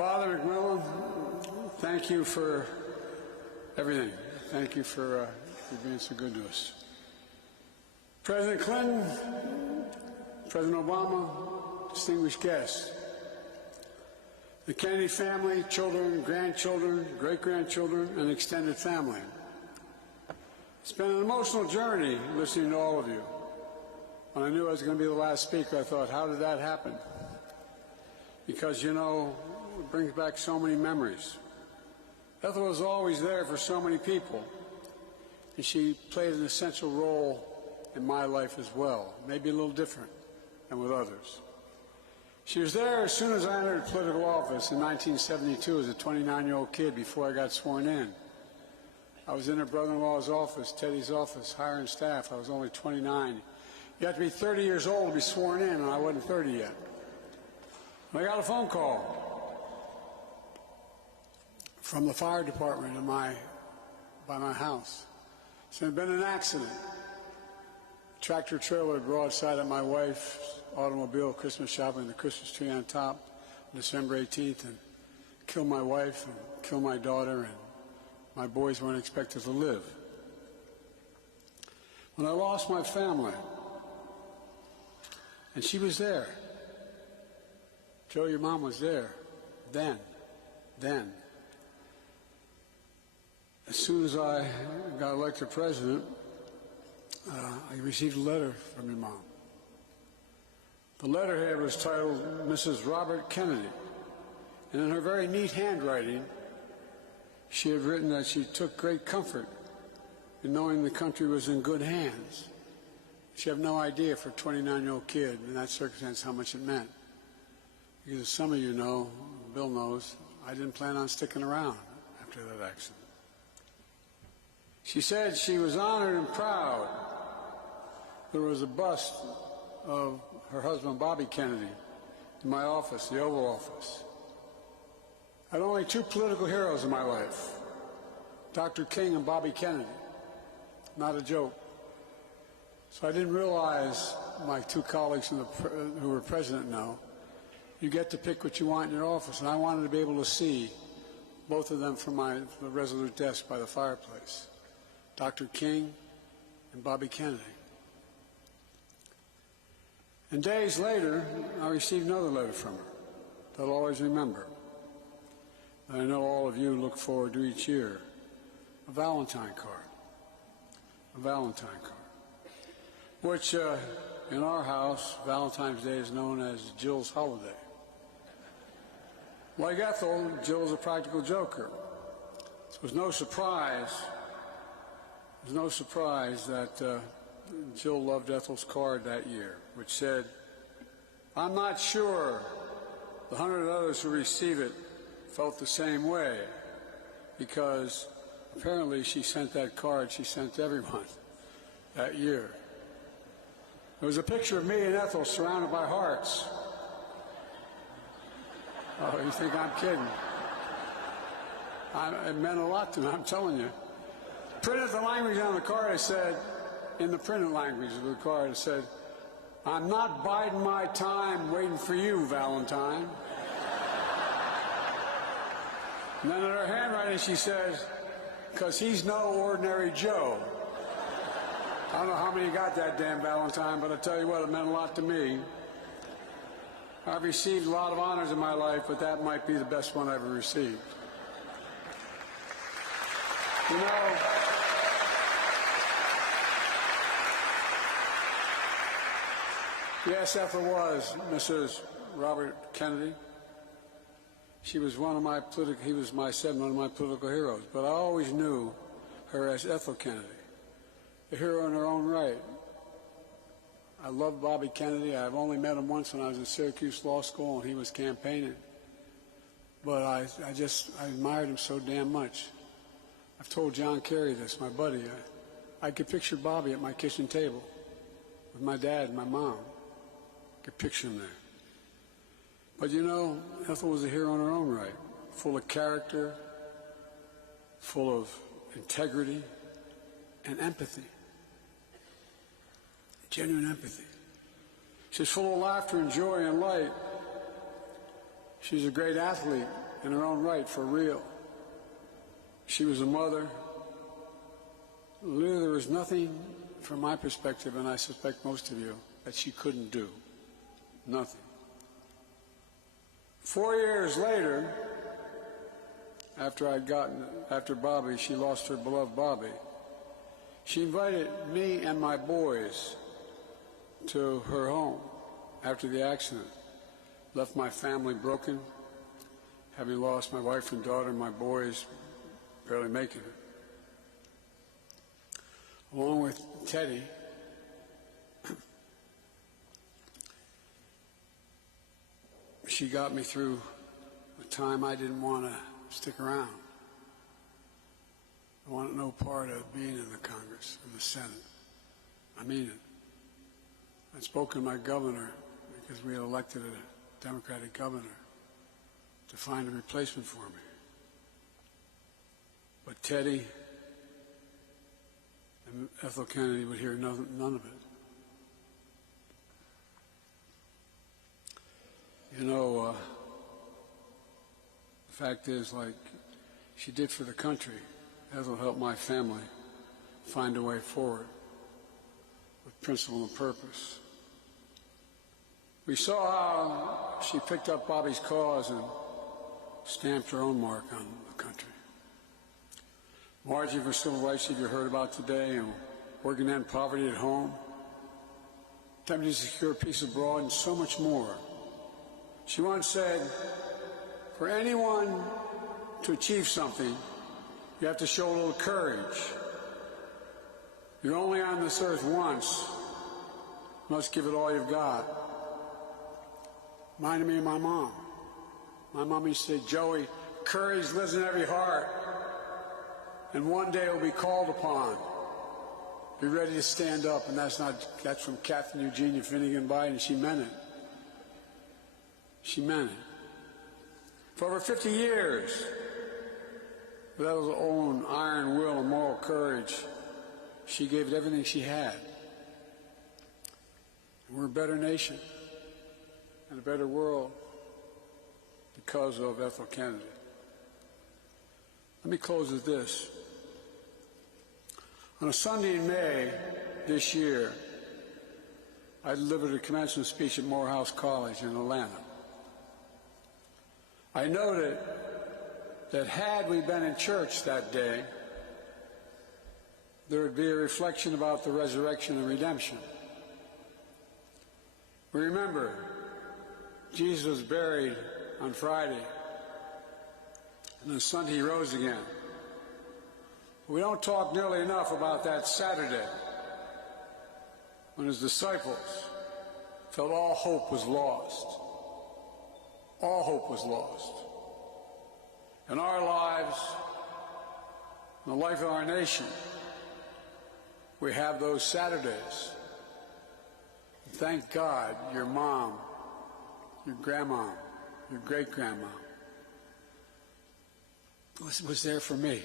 Father McMillan, thank you for everything. Thank you for being so good to us. President Clinton, President Obama, distinguished guests, the Kennedy family, children, grandchildren, great-grandchildren, and extended family. It's been an emotional journey listening to all of you. When I knew I was going to be the last speaker, I thought, how did that happen? Because, you know, it brings back so many memories. Ethel was always there for so many people, and she played an essential role in my life as well, maybe a little different than with others. She was there as soon as I entered political office in 1972 as a 29-year-old kid before I got sworn in. I was in her brother-in-law's office, Teddy's office, hiring staff. I was only 29. You have to be 30 years old to be sworn in, and I wasn't 30 yet. I got a phone call from the fire department by my house. So there had been an accident. A tractor trailer broadside at my wife's automobile, Christmas shopping, the Christmas tree on top, December 18th, and killed my wife and killed my daughter, and my boys weren't expected to live. When I lost my family, and she was there. Joe, your mom was there. Then. As soon as I got elected president, I received a letter from your mom. The letterhead was titled Mrs. Robert Kennedy. And in her very neat handwriting, she had written that she took great comfort in knowing the country was in good hands. She had no idea for a 29-year-old kid in that circumstance how much it meant. Because as some of you know, Bill knows, I didn't plan on sticking around after that accident. She said she was honored and proud. There was a bust of her husband, Bobby Kennedy, in my office, the Oval Office. I had only two political heroes in my life, Dr. King and Bobby Kennedy. Not a joke. So I didn't realize, my two colleagues who were president know, you get to pick what you want in your office, and I wanted to be able to see both of them from the resolute desk by the fireplace, Dr. King and Bobby Kennedy. And days later, I received another letter from her that I'll always remember, that I know all of you look forward to each year, a Valentine card. A Valentine card. Which, in our house, Valentine's Day is known as Jill's holiday. Like Ethel, Jill was a practical joker. It was no surprise that Jill loved Ethel's card that year, which said, "I'm not sure the 100 others who receive it felt the same way," because apparently she sent that card, she sent to everyone that year. There was a picture of me and Ethel surrounded by hearts. Oh, you think I'm kidding? It meant a lot to me, I'm telling you. Printed the language on the card, it said, in the printed language of the card, it said, "I'm not biding my time waiting for you, Valentine." And then in her handwriting she says, "'Cause he's no ordinary Joe." I don't know how many got that damn Valentine, but I tell you what, it meant a lot to me. I've received a lot of honors in my life, but that might be the best one I ever received. You know, yes, Ethel was Mrs. Robert Kennedy. She was one of my he was one of my political heroes, but I always knew her as Ethel Kennedy. A hero in her own right. I love Bobby Kennedy. I've only met him once when I was in Syracuse Law School and he was campaigning. But I admired him so damn much. I've told John Kerry this, my buddy. I could picture Bobby at my kitchen table with my dad and my mom. I could picture him there. But you know, Ethel was a hero in her own right, full of character, full of integrity and empathy. Genuine empathy. She's full of laughter and joy and light. She's a great athlete in her own right, for real. She was a mother. Literally, there was nothing, from my perspective, and I suspect most of you, that she couldn't do. Nothing. 4 years later, after Bobby, she lost her beloved Bobby, she invited me and my boys to her home after the accident. Left my family broken, having lost my wife and daughter, and my boys barely making it. Along with Teddy, she got me through a time I didn't want to stick around. I wanted no part of being in the Congress, in the Senate. I mean it. I'd spoken to my governor, because we had elected a Democratic governor, to find a replacement for me. But Teddy and Ethel Kennedy would hear none of it. You know, the fact is, like she did for the country, Ethel helped my family find a way forward with principle and purpose. We saw how she picked up Bobby's cause and stamped her own mark on the country. Marching for civil rights that you heard about today, and working to end poverty at home, attempting to secure peace abroad, and so much more. She once said, for anyone to achieve something, you have to show a little courage. You're only on this earth once. You must give it all you've got. Reminded me of my mom. My mom used to say, Joey, courage lives in every heart, and one day it will be called upon. Be ready to stand up. And that's from Catherine Eugenia Finnegan Biden. She meant it. She meant it. For over 50 years, with her own iron will and moral courage, she gave it everything she had. And we're a better nation and a better world because of Ethel Kennedy. Let me close with this. On a Sunday in May this year, I delivered a commencement speech at Morehouse College in Atlanta. I noted that had we been in church that day, there would be a reflection about the resurrection and redemption. We remember Jesus was buried on Friday, and on Sunday he rose again. We don't talk nearly enough about that Saturday when his disciples felt all hope was lost. All hope was lost. In our lives, in the life of our nation, we have those Saturdays. And thank God your mom, your grandma, your great-grandma was there for me.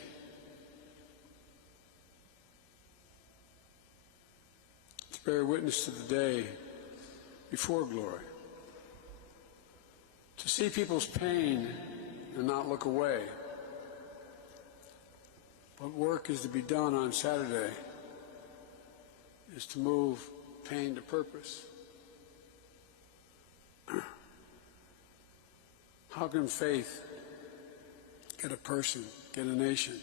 To bear witness to the day before glory. To see people's pain and not look away. What work is to be done on Saturday is to move pain to purpose. How can faith get a person, get a nation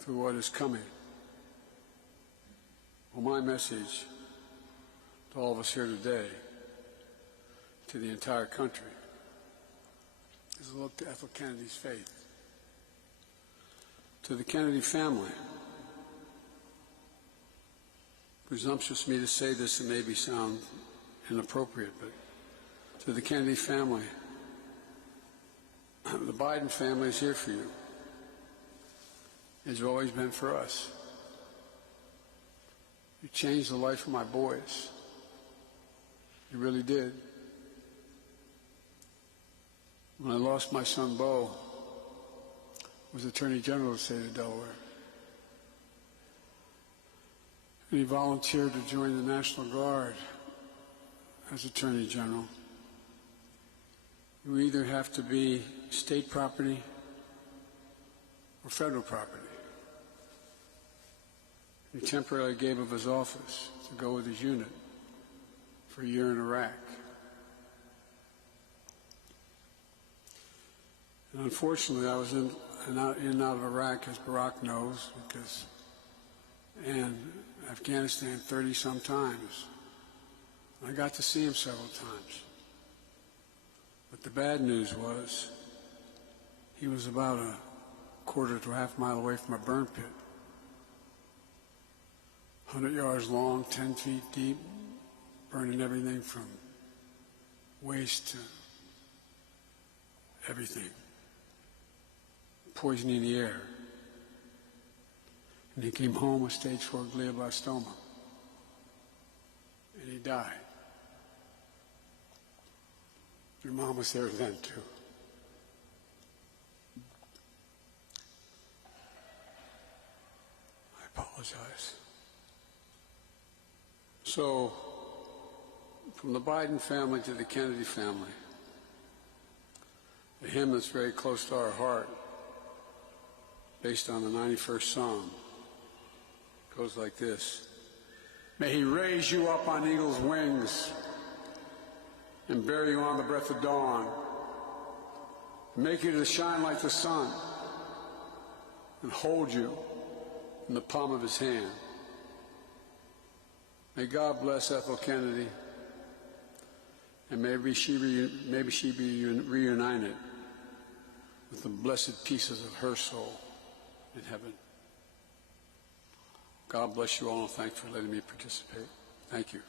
through what is coming? Well, my message to all of us here today, to the entire country, is a look to Ethel Kennedy's faith. To the Kennedy family, presumptuous of me to say this, it maybe sound inappropriate, but to the Kennedy family, the Biden family is here for you. It's always been for us. You changed the life of my boys. You really did. When I lost my son, Beau, was Attorney General of the state of Delaware. And he volunteered to join the National Guard as Attorney General. You either have to be state property or federal property. He temporarily gave up his office to go with his unit for a year in Iraq. And unfortunately, I was in and out of Iraq, as Barack knows, and Afghanistan 30-some times. I got to see him several times. But the bad news was he was about a quarter to a half mile away from a burn pit. 100 yards long, 10 feet deep, burning everything from waste to everything, poisoning the air. And he came home with stage 4 glioblastoma, and he died. Your mom was there then, too. I apologize. So, from the Biden family to the Kennedy family, a hymn that's very close to our heart, based on the 91st Psalm, goes like this. May he raise you up on eagle's wings and bear you on the breath of dawn, and make you to shine like the sun, and hold you in the palm of his hand. May God bless Ethel Kennedy, and maybe she be reunited with the blessed pieces of her soul in heaven. God bless you all, and thanks for letting me participate. Thank you.